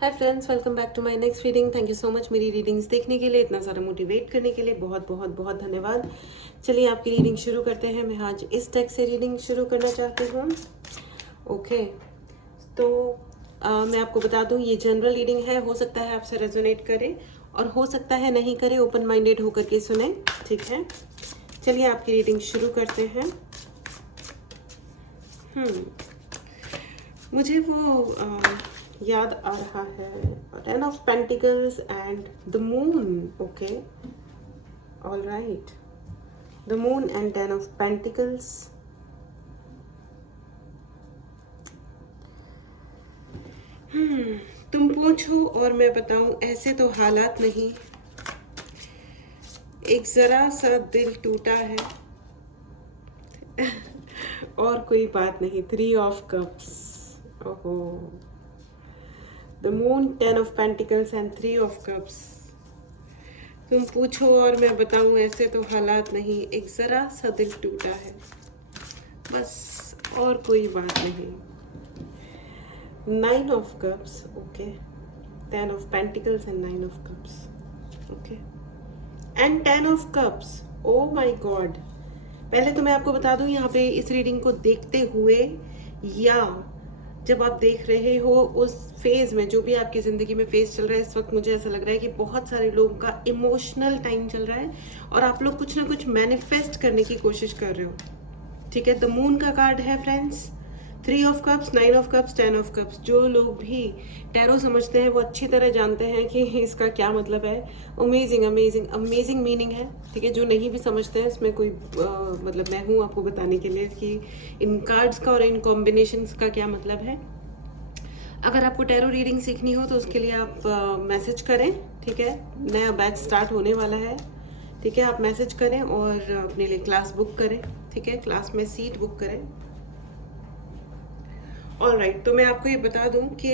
Hi friends, welcome back to my next reading. Thank you so much मेरी readings देखने के लिए, इतना सारा मोटिवेट करने के लिए बहुत बहुत बहुत धन्यवाद। चलिए आपकी रीडिंग शुरू करते हैं। मैं आज इस टेक्स्ट से रीडिंग शुरू करना चाहती हूँ। ओके, तो मैं आपको बता दूँ ये जनरल रीडिंग है। हो सकता है आपसे रेजोनेट करे और हो सकता है नहीं करे, ओपन माइंडेड होकर के सुने, ठीक है। चलिए आपकी रीडिंग शुरू करते हैं। मुझे वो याद आ रहा है, 10 of Pentacles and the moon. Okay, all right, the moon and 10 of Pentacles। तुम पूछो और मैं बताऊं, ऐसे तो हालात नहीं, एक जरा सा दिल टूटा है और कोई बात नहीं। 3 of Cups। ओहो, the moon, 10 of Pentacles and 3 of Cups। तुम पूछो और मैं बताऊं, ऐसे तो हालात नहीं, एक जरा सा दिल टूटा है, बस और कोई बात नहीं। 9 of Cups। Okay, 10 of Pentacles and 9 of Cups। Okay, and 10 of Cups। O my God, पहले तो मैं आपको बता दूं, यहाँ पे इस रीडिंग को देखते हुए या जब आप देख रहे हो उस फेज में, जो भी आपकी ज़िंदगी में फेज चल रहा है इस वक्त, मुझे ऐसा लग रहा है कि बहुत सारे लोगों का इमोशनल टाइम चल रहा है और आप लोग कुछ ना कुछ मैनिफेस्ट करने की कोशिश कर रहे हो, ठीक है। द मून का कार्ड है friends, 3 of Cups, 9 of Cups, 10 of Cups। जो लोग भी टैरो समझते हैं वो अच्छी तरह जानते हैं कि इसका क्या मतलब है। अमेजिंग अमेजिंग अमेजिंग मीनिंग है, ठीक है। जो नहीं भी समझते हैं इसमें कोई मतलब मैं हूँ आपको बताने के लिए कि इन कार्ड्स का और इन कॉम्बिनेशंस का क्या मतलब है। अगर आपको टैरो रीडिंग सीखनी हो तो उसके लिए आप मैसेज करें, ठीक है। नया बैच स्टार्ट होने वाला है, ठीक है। आप मैसेज करें और अपने लिए क्लास बुक करें, ठीक है। क्लास में सीट बुक करें। ऑल राइट, तो मैं आपको ये बता दूं कि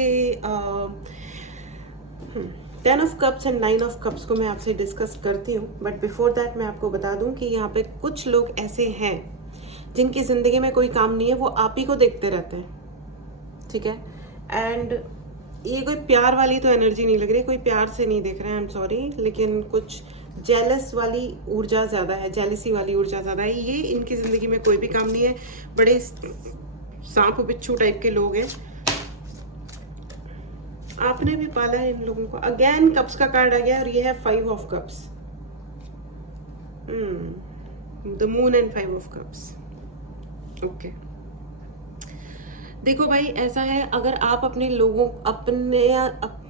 10 of Cups and 9 of Cups को मैं आपसे डिस्कस करती हूँ, बट बिफोर दैट मैं आपको बता दूं कि यहाँ पे कुछ लोग ऐसे हैं जिनकी ज़िंदगी में कोई काम नहीं है, वो आप ही को देखते रहते हैं, ठीक है। एंड ये कोई प्यार वाली तो एनर्जी नहीं लग रही, कोई प्यार से नहीं देख रहे हैं, आई एम सॉरी, लेकिन कुछ जेलस वाली ऊर्जा ज़्यादा है, जेलसी वाली ऊर्जा ज़्यादा है। ये इनकी ज़िंदगी में कोई भी काम नहीं है, बड़े सांप बिच्छू टाइप के लोग हैं। आपने भी पाला है इन लोगों को। अगेन कप्स का कार्ड आ गया और ये है 5 of Cups। The moon and 5 of Cups। Okay, देखो भाई, ऐसा है, अगर आप अपने लोगों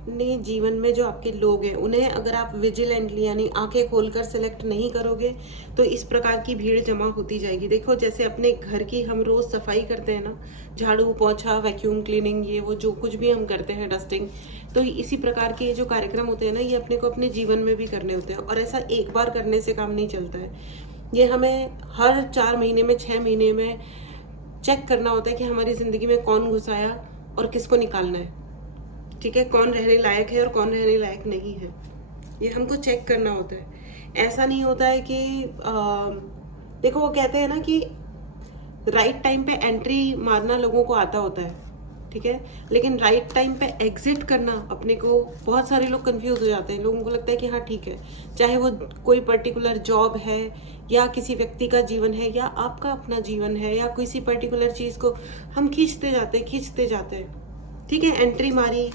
अपने जीवन में जो आपके लोग हैं उन्हें अगर आप विजिलेंटली यानी आंखें खोलकर सिलेक्ट नहीं करोगे तो इस प्रकार की भीड़ जमा होती जाएगी। देखो, जैसे अपने घर की हम रोज सफाई करते हैं ना, झाड़ू पोछा वैक्यूम क्लीनिंग, ये वो जो कुछ भी हम करते हैं, डस्टिंग, तो इसी प्रकार के ये जो कार्यक्रम होते हैं ना, ये अपने को अपने जीवन में भी करने होते हैं। और ऐसा एक बार करने से काम नहीं चलता है, ये हमें हर 4 महीने में, 6 महीने में चेक करना होता है कि हमारी ज़िंदगी में कौन घुस आया और किसको निकालना है, ठीक है। कौन रहने लायक है और कौन रहने लायक नहीं है, ये हमको चेक करना होता है। ऐसा नहीं होता है कि देखो, वो कहते हैं ना कि राइट टाइम पे एंट्री मारना लोगों को आता होता है, ठीक है, लेकिन राइट टाइम पे एग्जिट करना अपने को, बहुत सारे लोग कंफ्यूज हो जाते हैं। लोगों को लगता है कि हाँ ठीक है, चाहे वो कोई पर्टिकुलर जॉब है या किसी व्यक्ति का जीवन है या आपका अपना जीवन है या किसी पर्टिकुलर चीज़ को हम खींचते जाते हैं, ठीक है। एंट्री मारी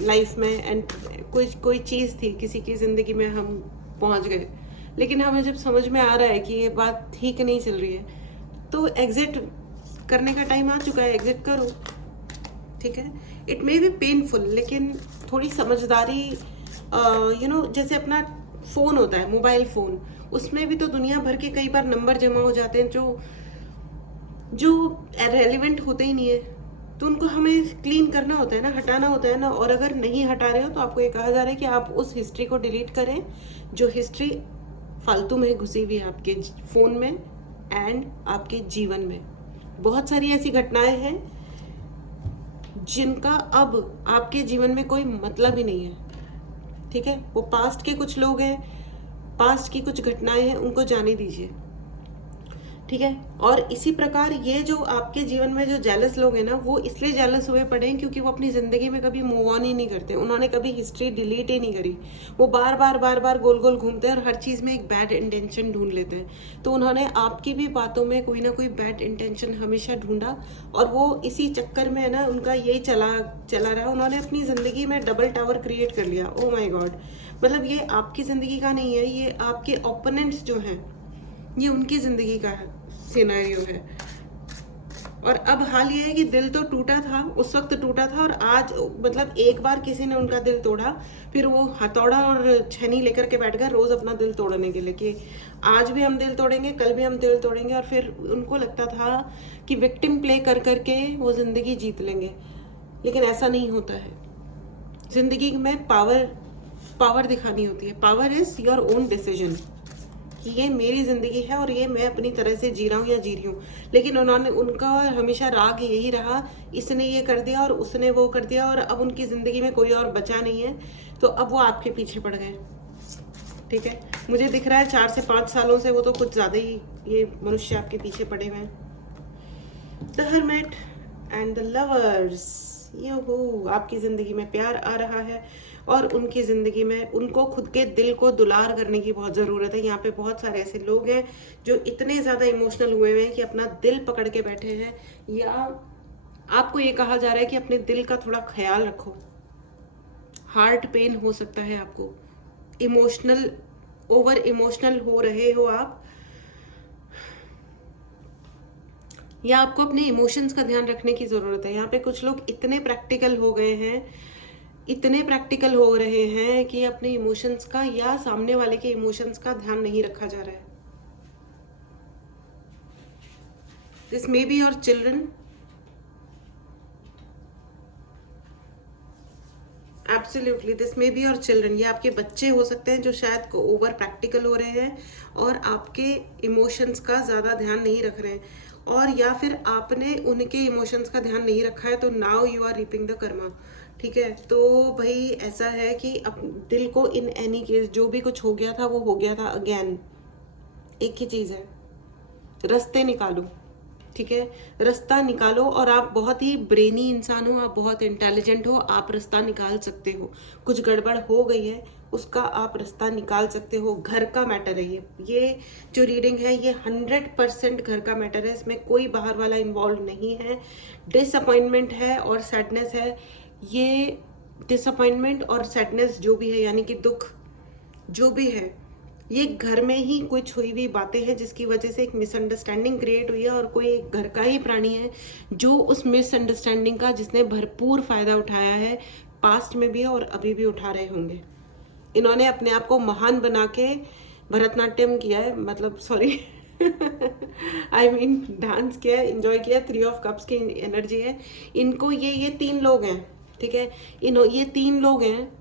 लाइफ में एंड कोई चीज़ थी, किसी की ज़िंदगी में हम पहुंच गए, लेकिन हमें जब समझ में आ रहा है कि ये बात ठीक नहीं चल रही है तो एग्जिट करने का टाइम आ चुका है, एग्जिट करो, ठीक है। इट मे बी पेनफुल, लेकिन थोड़ी समझदारी, जैसे अपना फ़ोन होता है, मोबाइल फ़ोन, उसमें भी तो दुनिया भर के कई बार नंबर जमा हो जाते हैं जो रेलिवेंट होते ही नहीं है, तो उनको हमें क्लीन करना होता है ना, हटाना होता है ना। और अगर नहीं हटा रहे हो तो आपको ये कहा जा रहा है कि आप उस हिस्ट्री को डिलीट करें जो हिस्ट्री फालतू में घुसी हुई है आपके फ़ोन में एंड आपके जीवन में। बहुत सारी ऐसी घटनाएं हैं जिनका अब आपके जीवन में कोई मतलब ही नहीं है, ठीक है। वो पास्ट के कुछ लोग हैं, पास्ट की कुछ घटनाएं हैं, उनको जाने दीजिए। ठीक है। और इसी प्रकार ये जो आपके जीवन में जो जेलस लोग हैं ना, वो इसलिए जेलस हुए पड़े हैं क्योंकि वो अपनी ज़िंदगी में कभी मूव ऑन ही नहीं करते, उन्होंने कभी हिस्ट्री डिलीट ही नहीं करी। वो बार बार गोल गोल घूमते हैं और हर चीज़ में एक बैड इंटेंशन ढूंढ लेते हैं। तो उन्होंने आपकी भी बातों में कोई ना कोई बैड इंटेंशन हमेशा ढूंढा, और वो इसी चक्कर में है ना, उनका यही चला रहा। उन्होंने अपनी ज़िंदगी में डबल टावर क्रिएट कर लिया। ओ माई गॉड, मतलब ये आपकी ज़िंदगी का नहीं है, ये आपके ओपोनेंट्स जो हैं, ये उनकी ज़िंदगी का सिनेरियो है। और अब हाल ये है कि दिल तो टूटा था, उस वक्त टूटा था, और आज मतलब एक बार किसी ने उनका दिल तोड़ा, फिर वो हथौड़ा और छेनी लेकर के बैठ गए रोज़ अपना दिल तोड़ने के लिए, कि आज भी हम दिल तोड़ेंगे, कल भी हम दिल तोड़ेंगे। और फिर उनको लगता था कि विक्टिम प्ले कर करके वो ज़िंदगी जीत लेंगे, लेकिन ऐसा नहीं होता है। ज़िंदगी में पावर दिखानी होती है। Power is your own decision, कि ये मेरी ज़िंदगी है और ये मैं अपनी तरह से जी रहा हूँ या जी रही हूँ। लेकिन उनका हमेशा राग यही रहा, इसने ये कर दिया और उसने वो कर दिया, और अब उनकी ज़िंदगी में कोई और बचा नहीं है, तो अब वो आपके पीछे पड़ गए। ठीक है, मुझे दिख रहा है 4 से 5 सालों से वो तो कुछ ज़्यादा ही ये मनुष्य आपके पीछे पड़े हुए हैं। The hermit and the lovers, ये हो आपकी ज़िंदगी में प्यार आ रहा है, और उनकी ज़िंदगी में उनको खुद के दिल को दुलार करने की बहुत ज़रूरत है। यहाँ पे बहुत सारे ऐसे लोग हैं जो इतने ज़्यादा इमोशनल हुए हुए हैं कि अपना दिल पकड़ के बैठे हैं, या आपको ये कहा जा रहा है कि अपने दिल का थोड़ा ख्याल रखो। हार्ट पेन हो सकता है आपको, ओवर इमोशनल हो रहे हो आप, या आपको अपने इमोशंस का ध्यान रखने की ज़रूरत है। यहाँ पे कुछ लोग इतने प्रैक्टिकल हो गए हैं, इतने प्रैक्टिकल हो रहे हैं कि अपने इमोशंस का या सामने वाले के इमोशंस का ध्यान नहीं रखा जा रहा है। This may be your children, absolutely this may be your children. ये आपके बच्चे हो सकते हैं जो शायद को ओवर प्रैक्टिकल हो रहे हैं और आपके इमोशंस का ज़्यादा ध्यान नहीं रख रहे हैं, और या फिर आपने उनके इमोशंस का ध्यान नहीं रखा है, तो now you are reaping the karma. ठीक है, तो भाई ऐसा है कि अब दिल को इन एनी केस जो भी कुछ हो गया था वो हो गया था। अगेन एक ही चीज़ है, रास्ते निकालो। ठीक है, रास्ता निकालो, और आप बहुत ही ब्रेनी इंसान हो, आप बहुत इंटेलिजेंट हो, आप रास्ता निकाल सकते हो। कुछ गड़बड़ हो गई है, उसका आप रास्ता निकाल सकते हो। घर का मैटर है ये जो रीडिंग है ये 100% घर का मैटर है, इसमें कोई बाहर वाला इन्वॉल्व नहीं है। डिसअपॉइंटमेंट है और सैडनेस है, ये डिसअपॉइंटमेंट और सैडनेस जो भी है, यानी कि दुख जो भी है, ये घर में ही कुछ हुई हुई बातें हैं जिसकी वजह से एक मिसअंडरस्टैंडिंग क्रिएट हुई है, और कोई एक घर का ही प्राणी है जो उस मिसअंडरस्टैंडिंग का जिसने भरपूर फ़ायदा उठाया है, पास्ट में भी और अभी भी उठा रहे होंगे। इन्होंने अपने आप को महान बना के भरतनाट्यम किया है, मतलब सॉरी आई मीन डांस किया है, इंजॉय किया। 3 ऑफ कप्स की एनर्जी है इनको। ये 3 लोग हैं, ठीक है, ये 3 लोग हैं,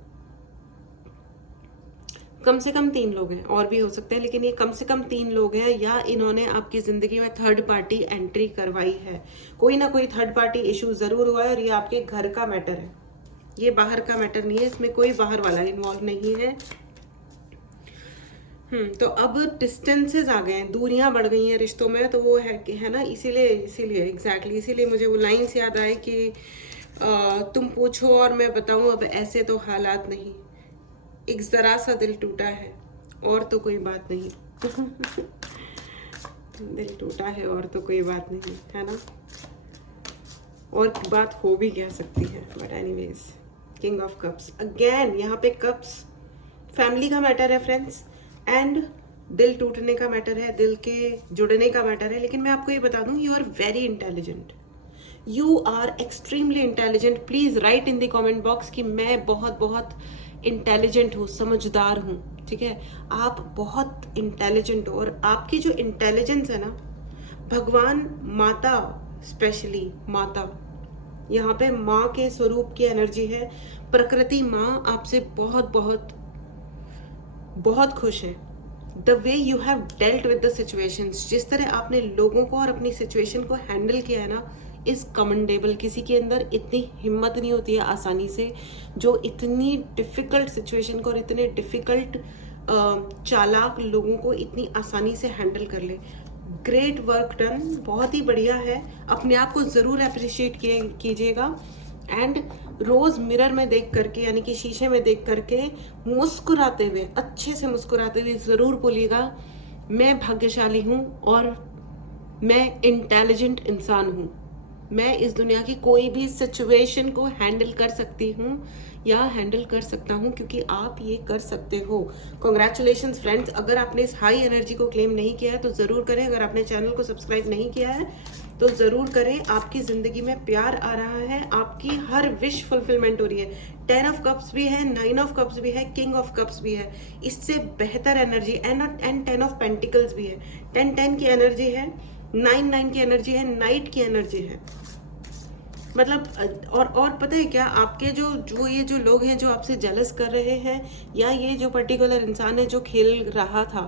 कम से कम 3 लोग हैं, और भी हो सकते हैं, लेकिन ये कम से कम 3 लोग हैं, या इन्होंने आपकी ज़िंदगी में थर्ड पार्टी एंट्री करवाई है। कोई ना कोई थर्ड पार्टी इशू ज़रूर हुआ है, और ये आपके घर का मैटर है, ये बाहर का मैटर नहीं है, इसमें कोई बाहर वाला इन्वॉल्व नहीं है। तो अब डिस्टेंसेस आ गए हैं, दूरियां बढ़ गई हैं रिश्तों में, तो वो है ना, इसीलिए एग्जैक्टली इसीलिए मुझे वो लाइन्स याद आए कि तुम पूछो और मैं बताऊं, अब ऐसे तो हालात नहीं, एक ज़रा सा दिल टूटा है और तो कोई बात नहीं दिल टूटा है और तो कोई बात नहीं, है ना, और बात हो भी क्या सकती है। But anyways, king of cups again, यहाँ पे कप्स फैमिली का मैटर है फ्रेंड्स, एंड दिल टूटने का मैटर है, दिल के जुड़ने का मैटर है। लेकिन मैं आपको ये बता दूं, you are very intelligent, you are extremely intelligent. Please write in the comment box कि मैं बहुत बहुत इंटेलिजेंट हूँ, समझदार हूँ। ठीक है, आप बहुत इंटेलिजेंट हो, और आपकी जो इंटेलिजेंस है ना, भगवान माता, स्पेशली माता, यहाँ पे माँ के स्वरूप की एनर्जी है। प्रकृति माँ आपसे बहुत बहुत बहुत खुश है। The way you have dealt with the situations, जिस तरह आपने लोगों को और अपनी सिचुएशन को हैंडल किया है ना, इज़ कमेंडेबल। किसी के अंदर इतनी हिम्मत नहीं होती है आसानी से, जो इतनी डिफ़िकल्ट सिचुएशन को और इतने डिफ़िकल्ट चालाक लोगों को इतनी आसानी से हैंडल कर ले। ग्रेट वर्क डन, बहुत ही बढ़िया है। अपने आप को ज़रूर अप्रिशिएट कीजिएगा एंड रोज़ मिरर में देख करके, यानी कि शीशे में देख करके मुस्कुराते हुए, अच्छे से मुस्कुराते हुए ज़रूर बोलिएगा मैं भाग्यशाली हूँ और मैं इंटेलिजेंट इंसान हूँ, मैं इस दुनिया की कोई भी सिचुएशन को हैंडल कर सकती हूँ या हैंडल कर सकता हूँ, क्योंकि आप ये कर सकते हो। कॉन्ग्रेचुलेशंस फ्रेंड्स, अगर आपने इस हाई एनर्जी को क्लेम नहीं किया है तो ज़रूर करें। अगर आपने चैनल को सब्सक्राइब नहीं किया है तो ज़रूर करें। आपकी ज़िंदगी में प्यार आ रहा है, आपकी हर विश फुलफिलमेंट हो रही है। 10 ऑफ कप्स भी है, 9 ऑफ कप्स भी है, किंग ऑफ कप्स भी है, इससे बेहतर एनर्जी एंड 10 ऑफ पेंटिकल्स भी है। 10 की एनर्जी है, 9 की एनर्जी है, नाइट की एनर्जी है। मतलब और पता है क्या, आपके जो ये जो लोग हैं जो आपसे जेलस कर रहे हैं, या ये जो पर्टिकुलर इंसान है जो खेल रहा था,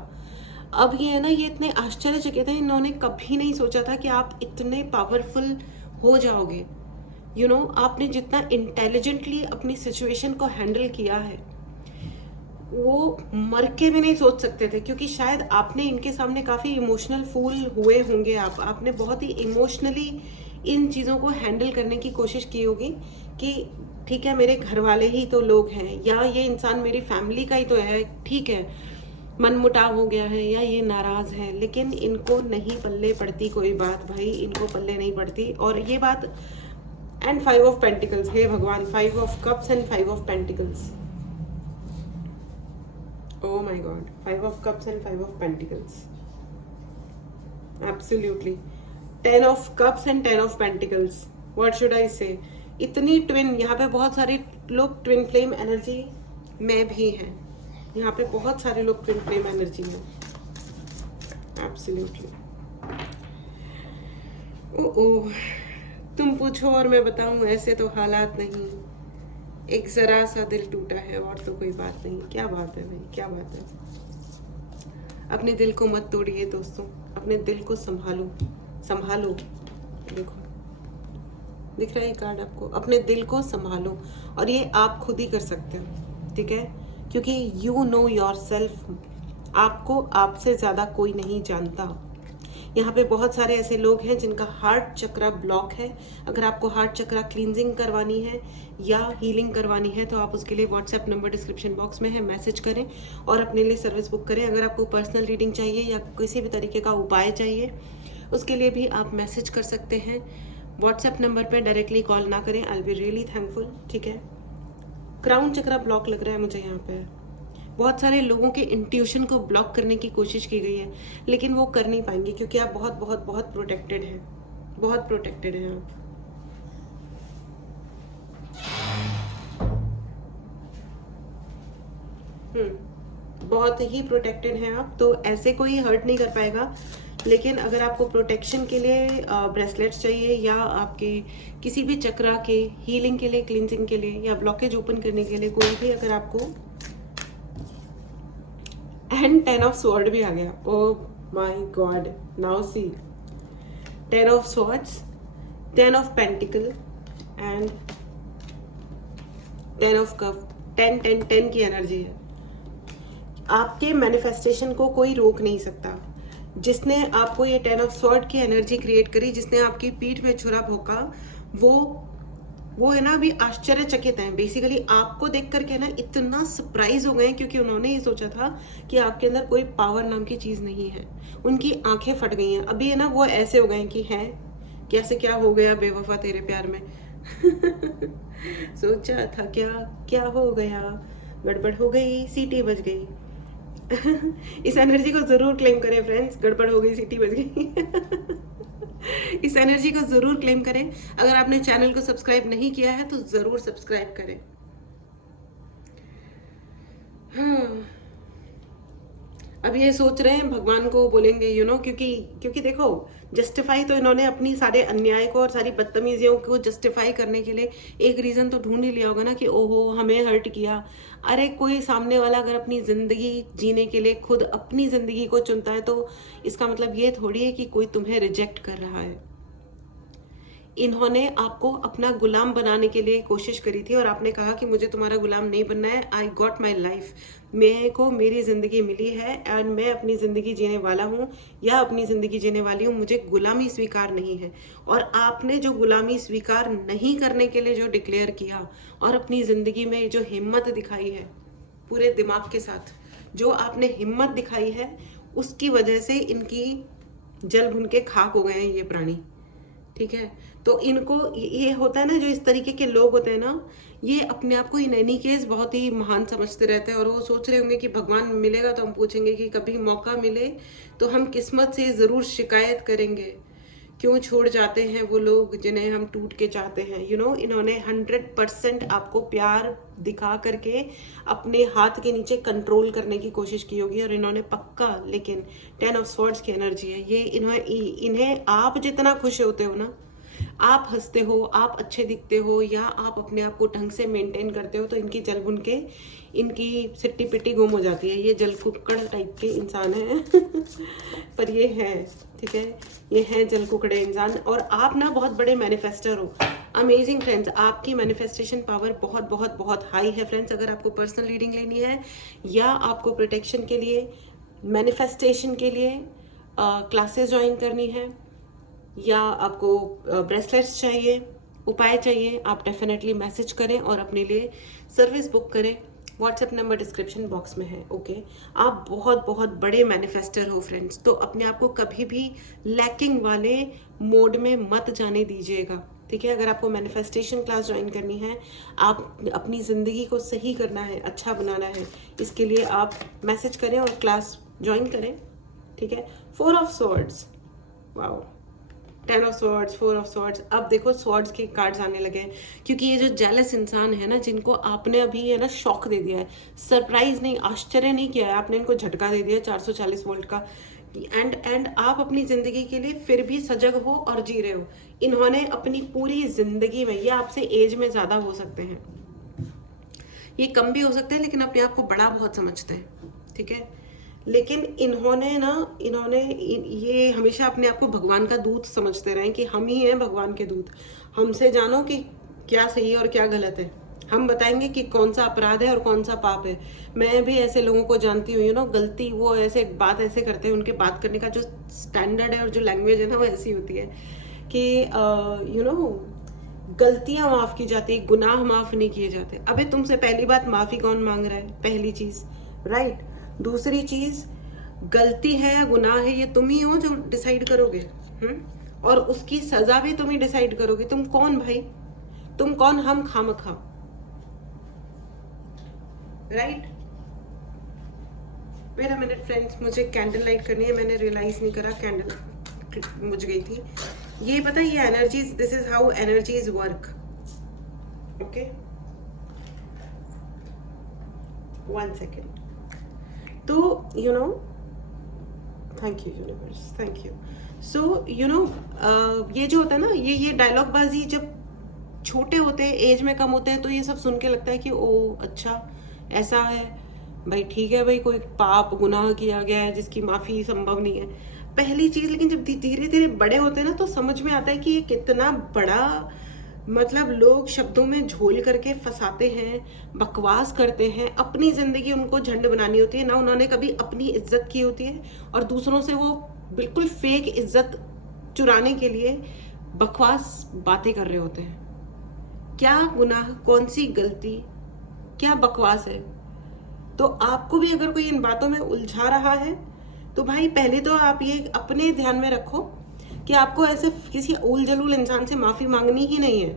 अब ये है ना, ये इतने आश्चर्यचकित हैं, इन्होंने कभी नहीं सोचा था कि आप इतने पावरफुल हो जाओगे। यू नो, आपने जितना इंटेलिजेंटली अपनी सिचुएशन को हैंडल किया है वो मर के भी नहीं सोच सकते थे, क्योंकि शायद आपने इनके सामने काफ़ी इमोशनल फूल हुए होंगे। आपने बहुत ही इमोशनली इन चीज़ों को हैंडल करने की कोशिश की होगी कि ठीक है, मेरे घर वाले ही तो लोग हैं, या ये इंसान मेरी फैमिली का ही तो है, ठीक है, मनमुटाव हो गया है या ये नाराज़ है, लेकिन इनको नहीं पल्ले पड़ती कोई बात भाई, इनको पल्ले नहीं पड़ती। और ये बात एंड 5 ऑफ पेंटिकल्स, हे भगवान, 5 of cups and 5 of pentacles, oh my god, 5 of cups and 5 of pentacles, absolutely। 10 of cups and 10 of pentacles, what should I say, इतनी ट्विन, यहाँ पे बहुत सारे लोग ट्विन फ्लेम एनर्जी में भी हैं, यहाँ पे बहुत सारे लोग ट्विन फ्लेम एनर्जी में, एब्सोल्युटली। ओह, तुम पूछो और मैं बताऊं, ऐसे तो हालात नहीं, एक जरा सा दिल टूटा है और तो कोई बात नहीं। क्या बात है भाई, क्या बात है। अपने दिल को मत तोड़िए दोस्तों, अपने दिल को संभालो, संभालो। देखो दिख रहा है कार्ड आपको, अपने दिल को संभालो, और ये आप खुद ही कर सकते हो, ठीक है, क्योंकि यू नो योर सेल्फ, आपको आपसे ज़्यादा कोई नहीं जानता। यहाँ पे बहुत सारे ऐसे लोग हैं जिनका हार्ट चक्रा ब्लॉक है। अगर आपको हार्ट चक्रा क्लींजिंग करवानी है या हीलिंग करवानी है तो आप उसके लिए व्हाट्सएप नंबर डिस्क्रिप्शन बॉक्स में है, मैसेज करें और अपने लिए सर्विस बुक करें। अगर आपको पर्सनल रीडिंग चाहिए या किसी भी तरीके का उपाय चाहिए, उसके लिए भी आप मैसेज कर सकते हैं। व्हाट्सएप नंबर पर डायरेक्टली कॉल ना करें, I will be really thankful, ठीक है। क्राउन चक्रा ब्लॉक लग रहा है मुझे यहाँ पे, बहुत सारे लोगों के इंट्यूशन को ब्लॉक करने की कोशिश की गई है, लेकिन वो कर नहीं पाएंगे क्योंकि आप बहुत बहुत बहुत प्रोटेक्टेड हैं, बहुत प्रोटेक्टेड हैं आप। बहुत ही प्रोटेक्टेड हैं आप, तो ऐसे कोई हर्ट नहीं कर पाएगा। लेकिन अगर आपको प्रोटेक्शन के लिए ब्रेसलेट्स चाहिए, या आपके किसी भी चक्रा के हीलिंग के लिए, क्लींजिंग के लिए, या ब्लॉकेज ओपन करने के लिए, कोई भी अगर आपको, एंड 10 ऑफ स्वॉर्ड भी आ गया, ओह my God, now see 10 of swords, 10 of pentacle and 10 of cup, 10 की एनर्जी है। आपके मैनिफेस्टेशन को कोई रोक नहीं सकता। जिसने आपको ये 10 ऑफ स्वॉर्ड की एनर्जी क्रिएट करी, जिसने आपकी पीठ पे छुरा भोंका, वो है ना अभी आश्चर्यचकित हैं। बेसिकली आपको देख करके ना इतना सरप्राइज हो गए, क्योंकि उन्होंने ये सोचा था कि आपके अंदर कोई पावर नाम की चीज़ नहीं है। उनकी आंखें फट गई हैं अभी, है ना, वो ऐसे हो गए कि हैं कैसे, क्या हो गया बेवफा तेरे प्यार में सोचा था क्या हो गया, गड़बड़ हो गई, सीटी बज गई इस एनर्जी को जरूर क्लेम करें फ्रेंड्स, गड़बड़ हो गई, सीटी बज गई इस एनर्जी को जरूर क्लेम करें। अगर आपने चैनल को सब्सक्राइब नहीं किया है तो जरूर सब्सक्राइब करें। हाँ, अब ये सोच रहे हैं भगवान को बोलेंगे, यू नो, क्योंकि देखो, जस्टिफाई तो इन्होंने अपनी सारे अन्याय को और सारी बदतमीजियों को जस्टिफाई करने के लिए एक रीज़न तो ढूंढ ही लिया होगा ना, कि ओहो हमें हर्ट किया। अरे कोई सामने वाला अगर अपनी ज़िंदगी जीने के लिए खुद अपनी ज़िंदगी को चुनता है तो इसका मतलब ये थोड़ी है कि कोई तुम्हें रिजेक्ट कर रहा है। इन्होंने आपको अपना गुलाम बनाने के लिए कोशिश करी थी और आपने कहा कि मुझे तुम्हारा गुलाम नहीं बनना है, आई गॉट माई लाइफ, मेरे को मेरी ज़िंदगी मिली है एंड मैं अपनी ज़िंदगी जीने वाला हूँ या अपनी ज़िंदगी जीने वाली हूँ, मुझे गुलामी स्वीकार नहीं है। और आपने जो गुलामी स्वीकार नहीं करने के लिए जो डिक्लेयर किया और अपनी ज़िंदगी में जो हिम्मत दिखाई है पूरे दिमाग के साथ, जो आपने हिम्मत दिखाई है, उसकी वजह से इनकी जल भुन के खाक हो गए हैं ये प्राणी। ठीक है, तो इनको ये होता है ना, जो इस तरीके के लोग होते हैं ना, ये अपने आप को इन एनी केस बहुत ही महान समझते रहते हैं और वो सोच रहे होंगे कि भगवान मिलेगा तो हम पूछेंगे कि कभी मौका मिले तो हम किस्मत से ज़रूर शिकायत करेंगे, क्यों छोड़ जाते हैं वो लोग जिन्हें हम टूट के चाहते हैं। इन्होंने 100% आपको प्यार दिखा करके अपने हाथ के नीचे कंट्रोल करने की कोशिश की होगी और इन्होंने पक्का, लेकिन 10 ऑफ स्वॉर्ड्स की एनर्जी है ये। इन्हें आप जितना खुश होते हो ना, आप हंसते हो, आप अच्छे दिखते हो या आप अपने आप को ढंग से मेंटेन करते हो, तो इनकी जल बुन के इनकी सिट्टी पिट्टी गुम हो जाती है। ये जल कुकड़ टाइप के इंसान हैं पर ये है, ठीक है, ये हैं जल कुकड़े इंसान। और आप ना बहुत बड़े मैनिफेस्टर हो। अमेजिंग फ्रेंड्स, आपकी मैनिफेस्टेशन पावर बहुत बहुत बहुत हाई है फ्रेंड्स। अगर आपको पर्सनल रीडिंग लेनी है या आपको प्रोटेक्शन के लिए, मैनिफेस्टेशन के लिए क्लासेस ज्वाइन करनी है या आपको ब्रेसलेट्स चाहिए, उपाय चाहिए, आप डेफिनेटली मैसेज करें और अपने लिए सर्विस बुक करें। व्हाट्सएप नंबर डिस्क्रिप्शन बॉक्स में है। ओके, आप बहुत बहुत बड़े मैनिफेस्टर हो फ्रेंड्स, तो अपने आप को कभी भी लैकिंग वाले मोड में मत जाने दीजिएगा। ठीक है, अगर आपको मैनिफेस्टेशन क्लास ज्वाइन करनी है, आप अपनी ज़िंदगी को सही करना है, अच्छा बनाना है, इसके लिए आप मैसेज करें और क्लास ज्वाइन करें। ठीक है, 4 of swords, wow, 10 of swords, 4 of swords. अब देखो स्वॉर्ड्स के कार्ड्स आने लगे हैं, क्योंकि ये जो जेलस इंसान है ना, जिनको आपने अभी है ना शॉक दे दिया है, सरप्राइज नहीं, आश्चर्य नहीं किया है, आपने इनको झटका दे दिया 440 वोल्ट का, एंड आप अपनी ज़िंदगी के लिए फिर भी सजग हो और जी रहे हो। इन्होंने अपनी पूरी ज़िंदगी में, ये आपसे एज में ज़्यादा हो सकते हैं, ये कम भी हो सकते हैं, लेकिन अपने आप को बड़ा बहुत समझते हैं। ठीक है, लेकिन इन्होंने ये हमेशा अपने आप को भगवान का दूत समझते रहे कि हम ही हैं भगवान के दूत, हमसे जानो कि क्या सही है और क्या गलत है, हम बताएंगे कि कौन सा अपराध है और कौन सा पाप है। मैं भी ऐसे लोगों को जानती हूँ, गलती, वो ऐसे बात ऐसे करते हैं, उनके बात करने का जो स्टैंडर्ड है और जो लैंग्वेज है ना, वो ऐसी होती है कि गलतियां माफ़ की जाती, गुनाह माफ़ नहीं किए जाते। अबे तुमसे पहली बात, माफ़ी कौन मांग रहा है, पहली चीज़, राइट। दूसरी चीज़, गलती है या गुनाह है ये तुम ही हो जो डिसाइड करोगे, और उसकी सज़ा भी तुम ही डिसाइड करोगे। तुम कौन भाई, तुम कौन, हम खामखा, right. Wait a minute friends, मुझे कैंडल लाइट करनी है, मैंने रियलाइज़ नहीं करा कैंडल बुझ गई थी। ये पता है, ये energies, this is how energies work. Okay, 1 second. तो thank you universe, thank you. So ये जो होता है ना, ये डायलॉग बाजी जब छोटे होते हैं, एज में कम होते हैं, तो ये सब सुन के लगता है कि ओ अच्छा ऐसा है भाई, ठीक है भाई, कोई पाप गुनाह किया गया है जिसकी माफ़ी संभव नहीं है, पहली चीज़। लेकिन जब धीरे धीरे बड़े होते हैं ना, तो समझ में आता है कि ये कितना बड़ा, मतलब लोग शब्दों में झोल करके फंसाते हैं, बकवास करते हैं। अपनी ज़िंदगी उनको झंड बनानी होती है ना, उन्होंने कभी अपनी इज्जत की होती है, और दूसरों से वो बिल्कुल फेक इज्जत चुराने के लिए बकवास बातें कर रहे होते हैं। क्या गुनाह, कौन सी गलती, क्या बकवास है? तो आपको भी अगर कोई इन बातों में उलझा रहा है, तो भाई पहले तो आप ये अपने ध्यान में रखो कि आपको ऐसे किसी उल जलूल इंसान से माफ़ी मांगनी ही नहीं है,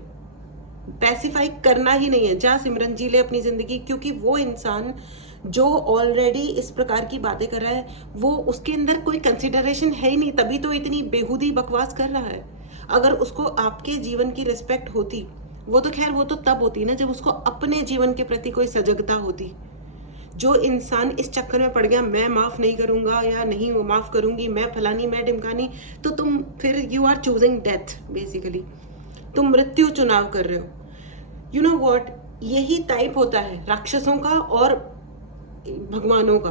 पैसिफाई करना ही नहीं है। जा सिमरन, जी ले अपनी ज़िंदगी, क्योंकि वो इंसान जो ऑलरेडी इस प्रकार की बातें कर रहा है, वो उसके अंदर कोई कंसिडरेशन है ही नहीं, तभी तो इतनी बेहूदी बकवास कर रहा है। अगर उसको आपके जीवन की रिस्पेक्ट होती, वो तो खैर वो तो तब होती ना जब उसको अपने जीवन के प्रति कोई सजगता होती। जो इंसान इस चक्कर में पड़ गया, मैं माफ़ नहीं करूँगा या नहीं वो माफ़ करूँगी, मैं फलानी, मैं ढिमकानी, तो तुम फिर you are choosing death basically, तुम मृत्यु चुनाव कर रहे हो। यू नो वॉट, यही टाइप होता है राक्षसों का और भगवानों का।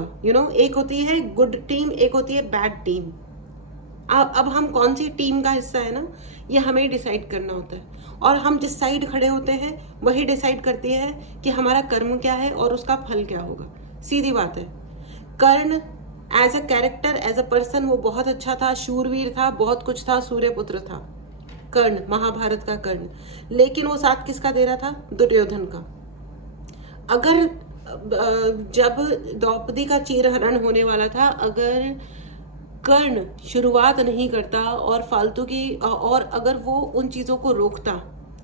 एक होती है गुड टीम, एक होती है बैड टीम। अब हम कौन सी टीम का हिस्सा है ना, ये हमें डिसाइड करना होता है, और हम जिस साइड खड़े होते हैं वही डिसाइड करती है कि हमारा कर्म क्या है और उसका फल क्या होगा। सीधी बात है। Karna as a character, as a person वो बहुत अच्छा था, शूरवीर था, बहुत कुछ था, सूर्यपुत्र था कर्ण, महाभारत का कर्ण। लेकिन वो साथ किसका दे रहा था? दुर्योधन का। अगर जब द्रौपदी का चीरहरण होने वाला था, अगर कर्ण शुरुआत नहीं करता और फालतू की और अगर वो उन चीज़ों को रोकता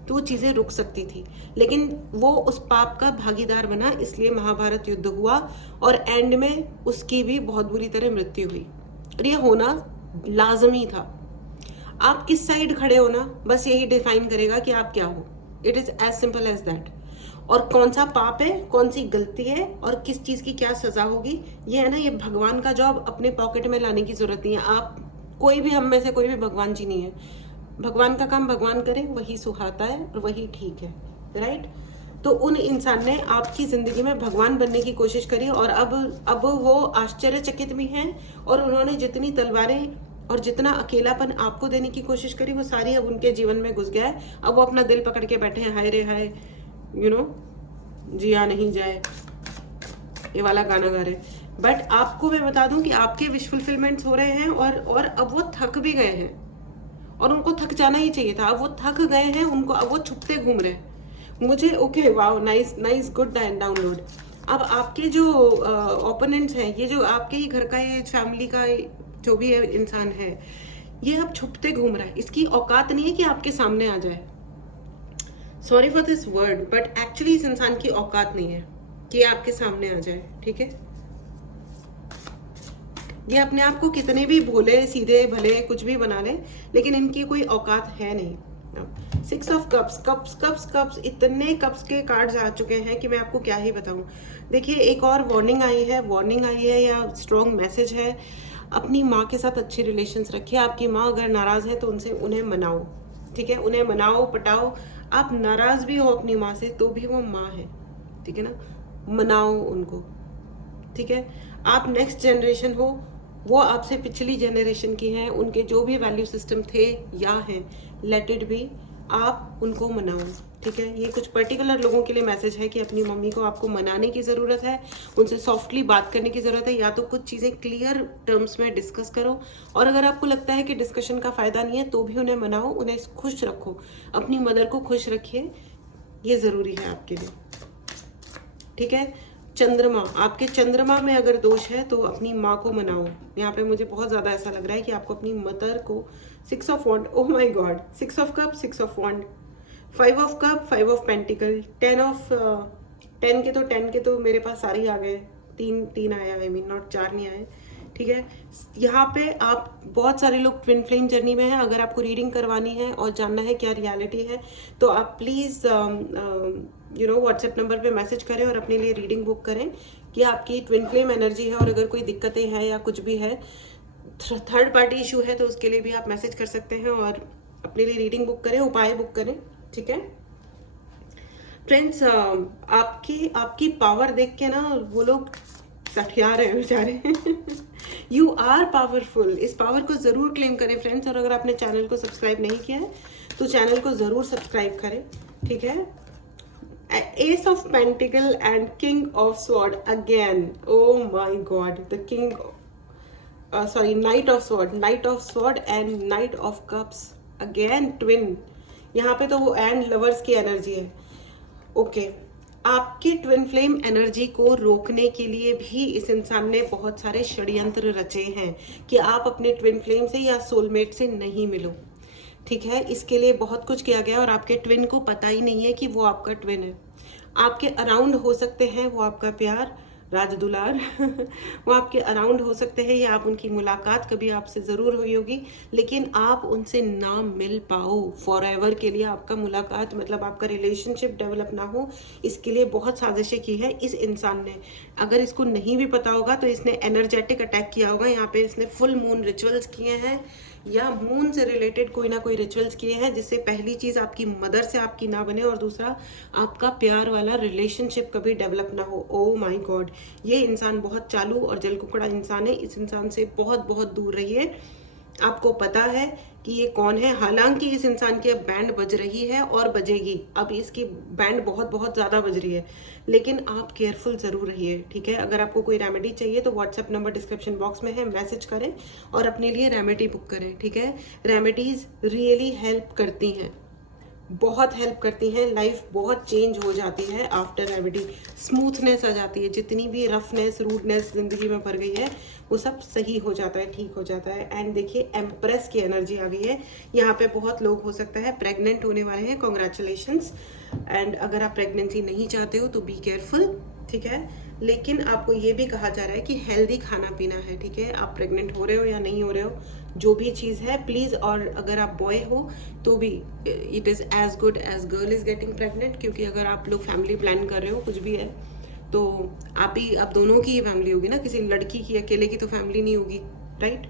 तो वो चीज़ें रुक सकती थी, लेकिन वो उस पाप का भागीदार बना, इसलिए महाभारत युद्ध हुआ और एंड में उसकी भी बहुत बुरी तरह मृत्यु हुई, और ये होना लाजमी था। आप किस साइड खड़े हो ना, बस यही डिफाइन करेगा कि आप क्या हो। It is as simple as that. और कौन सा पाप है, कौन सी गलती है और किस चीज की क्या सजा होगी, ये है ना, ये भगवान का जॉब अपने पॉकेट में लाने की जरूरत नहीं है। आप कोई भी, हम में से कोई भी भगवान जी नहीं है। भगवान का काम भगवान करें, वही सुहाता है और वही ठीक है, राइट। तो उन इंसान ने आपकी जिंदगी में भगवान बनने की कोशिश करी, और अब वो आश्चर्यचकित भी हैं, और उन्होंने जितनी तलवारें और जितना अकेलापन आपको देने की कोशिश करी, वो सारी अब उनके जीवन में घुस गया है। अब वो अपना दिल पकड़ के बैठे हैं, हाय रे हाय, यू नो, जिया नहीं जाए, ये वाला गाना गा रहे। बट आपको मैं बता दूं कि आपके विश फुलफिलमेंट्स हो रहे हैं, और अब वो थक भी गए हैं, और उनको थक जाना ही चाहिए था। अब वो थक गए हैं, उनको अब वो छुपते घूम रहे हैं। मुझे okay, wow, nice nice, good download. अब आपके जो ओपोनेंट्स हैं, ये जो आपके ही घर का, ये फैमिली का जो भी है इंसान है, ये अब छुपते घूम रहा है। इसकी औकात नहीं है कि आपके सामने आ जाए। Sorry for this word, but actually इस इंसान की औकात नहीं है कि आपके सामने आ जाए, ठीक है। ये अपने आप को कितने भी भोले सीधे भले कुछ भी बना ले, लेकिन इनकी कोई औकात है नहीं। 6 of cups, cups cups cups, इतने कप्स के कार्ड्स आ चुके हैं कि मैं आपको क्या ही बताऊं। देखिए, एक और वार्निंग आई है या स्ट्रॉन्ग मैसेज है। अपनी माँ के साथ अच्छे रिलेशंस रखिए। आपकी माँ अगर नाराज है तो उन्हें मनाओ, ठीक है, उन्हें मनाओ, पटाओ। आप नाराज भी हो अपनी माँ से तो भी वो माँ है, ठीक है ना, मनाओ उनको, ठीक है। आप नेक्स्ट जनरेशन हो, वो आपसे पिछली जनरेशन की हैं, उनके जो भी वैल्यू सिस्टम थे या हैं, लेट इट बी, आप उनको मनाओ, ठीक है। ये कुछ पर्टिकुलर लोगों के लिए मैसेज है कि अपनी मम्मी को आपको मनाने की ज़रूरत है, उनसे सॉफ्टली बात करने की ज़रूरत है, या तो कुछ चीज़ें क्लियर टर्म्स में डिस्कस करो, और अगर आपको लगता है कि डिस्कशन का फ़ायदा नहीं है तो भी उन्हें मनाओ, उन्हें खुश रखो, अपनी मदर को खुश रखिए, ये ज़रूरी है आपके लिए, ठीक है। चंद्रमा, आपके चंद्रमा में अगर दोष है तो अपनी माँ को मनाओ। यहाँ पे मुझे बहुत ज़्यादा ऐसा लग रहा है कि आपको अपनी मदर को, 6 of wand, oh my God, 6 of cup, 6 of wand, 5 of cup, 5 of pentacle, 10 के तो मेरे पास सारे ही आ गए, तीन आया, आई मीन नॉट 4 नहीं आए, ठीक है। यहाँ पे आप बहुत सारे लोग ट्विन फ्लेम जर्नी में हैं। अगर आपको रीडिंग करवानी है और जानना है क्या रियलिटी है तो आप प्लीज़ व्हाट्सएप नंबर पे मैसेज करें और अपने लिए रीडिंग बुक करें कि आपकी ट्विन फ्लेम एनर्जी है, और अगर कोई दिक्कतें हैं या कुछ भी है, थर्ड पार्टी इशू है, तो उसके लिए भी आप मैसेज कर सकते हैं और अपने लिए रीडिंग बुक करें, उपाय बुक करें, ठीक है। फ्रेंड्स, आपकी पावर देख के ना वो लोग सठिया रहे हैं बेचारे। You are powerful. इस पावर को ज़रूर क्लेम करें फ्रेंड्स, और अगर आपने चैनल को सब्सक्राइब नहीं किया है तो चैनल को ज़रूर सब्सक्राइब करें, ठीक है। Ace of Pentacle and King of Sword again. Oh my God, the King. Knight of Sword and Knight of Cups again, twin. यहाँ पे तो वो एंड लवर्स की एनर्जी है। ओके, आपकी ट्विन फ्लेम एनर्जी को रोकने के लिए भी इस इंसान ने बहुत सारे षड्यंत्र रचे हैं कि आप अपने ट्विन फ्लेम से या सोलमेट से नहीं मिलो, ठीक है। इसके लिए बहुत कुछ किया गया और आपके ट्विन को पता ही नहीं है कि वो आपका ट्विन है। आपके अराउंड हो सकते हैं वो आपका प्यार, राज दुलार वो आपके अराउंड हो सकते हैं, या आप उनकी मुलाकात कभी आपसे ज़रूर हुई होगी, लेकिन आप उनसे ना मिल पाओ फॉर एवर के लिए। आपका मुलाकात मतलब आपका रिलेशनशिप डेवलप ना हो, इसके लिए बहुत साजिशें की है इस इंसान ने। अगर इसको नहीं भी पता होगा तो इसने एनर्जेटिक अटैक किया होगा। यहाँ पे इसने फुल मून रिचुअल्स किए हैं या मून से रिलेटेड कोई ना कोई रिचुअल्स किए हैं, जिससे पहली चीज़ आपकी मदर से आपकी ना बने, और दूसरा आपका प्यार वाला रिलेशनशिप कभी डेवलप ना हो। ओह माय गॉड, ये इंसान बहुत चालू और जलकुकड़ा इंसान है। इस इंसान से बहुत बहुत दूर रहिए, आपको पता है कि ये कौन है। हालांकि इस इंसान की अब बैंड बज रही है और बजेगी, अब इसकी बैंड बहुत बहुत ज़्यादा बज रही है, लेकिन आप केयरफुल ज़रूर रहिए, ठीक है। अगर आपको कोई रेमेडी चाहिए तो व्हाट्सएप नंबर डिस्क्रिप्शन बॉक्स में है, मैसेज करें और अपने लिए रेमेडी बुक करें, ठीक है। रेमेडीज़ रियली हेल्प करती हैं, बहुत हेल्प करती हैं, लाइफ बहुत चेंज हो जाती है आफ्टर रेमेडी। स्मूथनेस आ जाती है, जितनी भी रफनेस रूडनेस ज़िंदगी में भर गई है वो सब सही हो जाता है, ठीक हो जाता है। एंड देखिए एम्प्रेस की एनर्जी आ गई है यहाँ पे। बहुत लोग हो सकता है प्रेग्नेंट होने वाले हैं, कॉन्ग्रेचुलेशंस। एंड अगर आप प्रेगनेंसी नहीं चाहते हो तो बी केयरफुल, ठीक है। लेकिन आपको ये भी कहा जा रहा है कि हेल्दी खाना पीना है, ठीक है। आप प्रेग्नेंट हो रहे हो या नहीं हो रहे हो, जो भी चीज़ है प्लीज़, और अगर आप बॉय हो तो भी it is as good as girl is getting pregnant, क्योंकि अगर आप लोग फैमिली प्लान कर रहे हो कुछ भी है तो आप ही, अब दोनों की ही फैमिली होगी ना, किसी लड़की की अकेले की तो फैमिली नहीं होगी, राइट।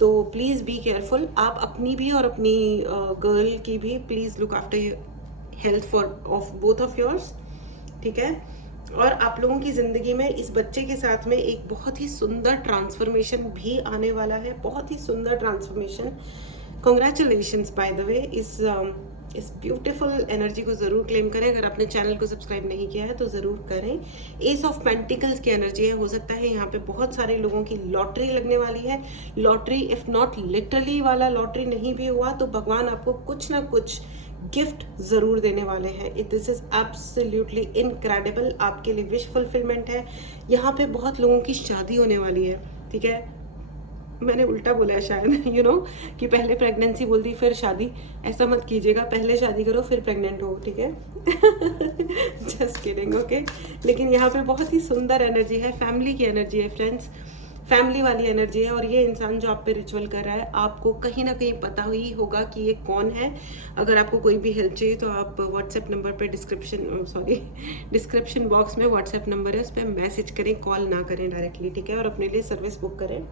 तो प्लीज़ बी केयरफुल, आप अपनी भी और अपनी गर्ल की भी please look after health for of both of yours, ठीक है। और आप लोगों की ज़िंदगी में इस बच्चे के साथ में एक बहुत ही सुंदर ट्रांसफॉर्मेशन भी आने वाला है, बहुत ही सुंदर transformation. Congratulations by the way. इस ब्यूटीफुल एनर्जी को ज़रूर क्लेम करें। अगर आपने चैनल को सब्सक्राइब नहीं किया है तो ज़रूर करें। एस ऑफ पेंटिकल्स की एनर्जी है, हो सकता है यहाँ पे बहुत सारे लोगों की लॉटरी लगने वाली है। लॉटरी इफ़ नॉट लिटरली वाला लॉटरी नहीं भी हुआ तो भगवान आपको कुछ ना कुछ गिफ्ट ज़रूर देने वाले हैं। This is absolutely incredible. आपके लिए विश फुलफिलमेंट है। यहाँ पे बहुत लोगों की शादी होने वाली है, ठीक है। मैंने उल्टा बोला है शायद, यू नो, कि पहले प्रेगनेंसी बोल दी फिर शादी। ऐसा मत कीजिएगा, पहले शादी करो फिर प्रेग्नेंट हो, ठीक है। Just kidding, okay. लेकिन यहाँ पे बहुत ही सुंदर एनर्जी है, फैमिली की एनर्जी है फ्रेंड्स, फैमिली वाली एनर्जी है। और ये इंसान जो आप पे रिचुअल कर रहा है, आपको कहीं ना कहीं पता ही होगा कि ये कौन है। अगर आपको कोई भी हेल्प चाहिए तो आप व्हाट्सएप नंबर पे डिस्क्रिप्शन बॉक्स में व्हाट्सएप नंबर है, उस पर मैसेज करें, कॉल ना करें डायरेक्टली, ठीक है। और अपने लिए सर्विस बुक करें,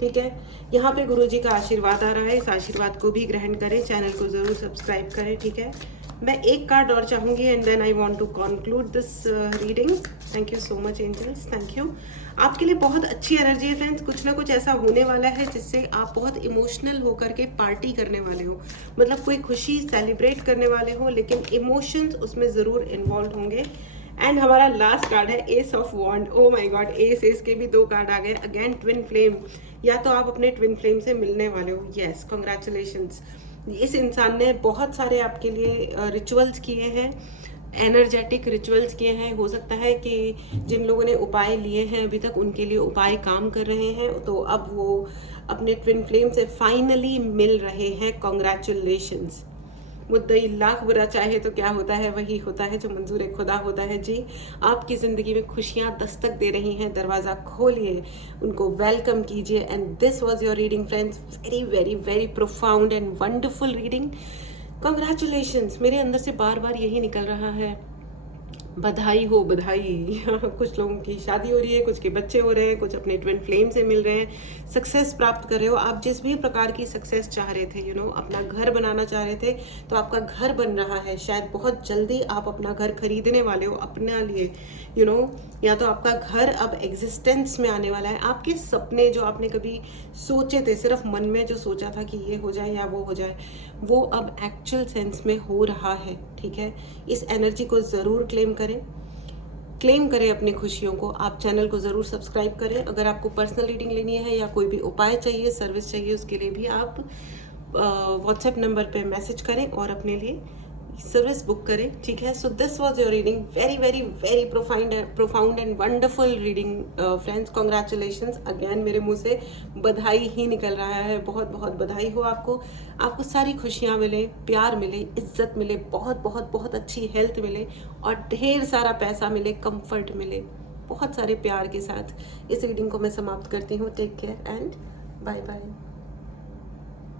ठीक है। यहाँ पे गुरुजी का आशीर्वाद आ रहा है, इस आशीर्वाद को भी ग्रहण करें, चैनल को ज़रूर सब्सक्राइब करें, ठीक है। मैं एक कार्ड और चाहूँगी and then I want to conclude this reading. Thank you so much angels, thank you. आपके लिए बहुत अच्छी एनर्जी है फ्रेंड्स। कुछ ना कुछ ऐसा होने वाला है जिससे आप बहुत इमोशनल होकर के पार्टी करने वाले हो, मतलब कोई खुशी सेलिब्रेट करने वाले हो, लेकिन इमोशंस उसमें ज़रूर इन्वॉल्व होंगे। एंड हमारा लास्ट कार्ड है ace of wand. Oh my God, ace के भी 2 कार्ड आ गए। अगेन ट्विन फ्लेम, या तो आप अपने ट्विन फ्लेम से मिलने वाले हो। Yes, congratulations. इस इंसान ने बहुत सारे आपके लिए रिचुअल्स किए हैं, एनर्जेटिक रिचुअल्स किए हैं। हो सकता है कि जिन लोगों ने उपाय लिए हैं अभी तक, उनके लिए उपाय काम कर रहे हैं, तो अब वो अपने ट्विन फ्लेम से फाइनली मिल रहे हैं। कॉन्ग्रेचुलेशंस। मुद्दई लाख बुरा चाहे तो क्या होता है, वही होता है जो मंजूर खुदा होता है। जी, आपकी ज़िंदगी में खुशियाँ दस्तक दे रही हैं, दरवाज़ा खोलिए, उनको वेलकम कीजिए। And this was your reading friends, very very very profound and wonderful reading. Congratulations. मेरे अंदर से बार बार यही निकल रहा है, बधाई हो बधाई। कुछ लोगों की शादी हो रही है, कुछ के बच्चे हो रहे हैं, कुछ अपने ट्विन फ्लेम से मिल रहे हैं, सक्सेस प्राप्त कर रहे हो। आप जिस भी प्रकार की सक्सेस चाह रहे थे, यू नो, अपना घर बनाना चाह रहे थे, तो आपका घर बन रहा है। शायद बहुत जल्दी आप अपना घर खरीदने वाले हो अपने लिए, यू नो, या तो आपका घर अब एग्जिस्टेंस में आने वाला है। आपके सपने जो आपने कभी सोचे थे, सिर्फ मन में जो सोचा था कि ये हो जाए या वो हो जाए, वो अब एक्चुअल सेंस में हो रहा है, ठीक है। इस एनर्जी को ज़रूर क्लेम करें अपनी खुशियों को। आप चैनल को ज़रूर सब्सक्राइब करें। अगर आपको पर्सनल रीडिंग लेनी है या कोई भी उपाय चाहिए, सर्विस चाहिए, उसके लिए भी आप व्हाट्सएप नंबर पे मैसेज करें और अपने लिए सर्विस बुक करें, ठीक है। So this was your reading, very very very profound and wonderful reading friends. Congratulations again, मेरे मुंह से बधाई ही निकल रहा है। बहुत बहुत बधाई हो आपको सारी खुशियाँ मिले, प्यार मिले, इज्जत मिले, बहुत बहुत बहुत अच्छी हेल्थ मिले और ढेर सारा पैसा मिले, कंफर्ट मिले, बहुत सारे प्यार के साथ। इस रीडिंग को मैं समाप्त करती हूँ। Take care and bye bye.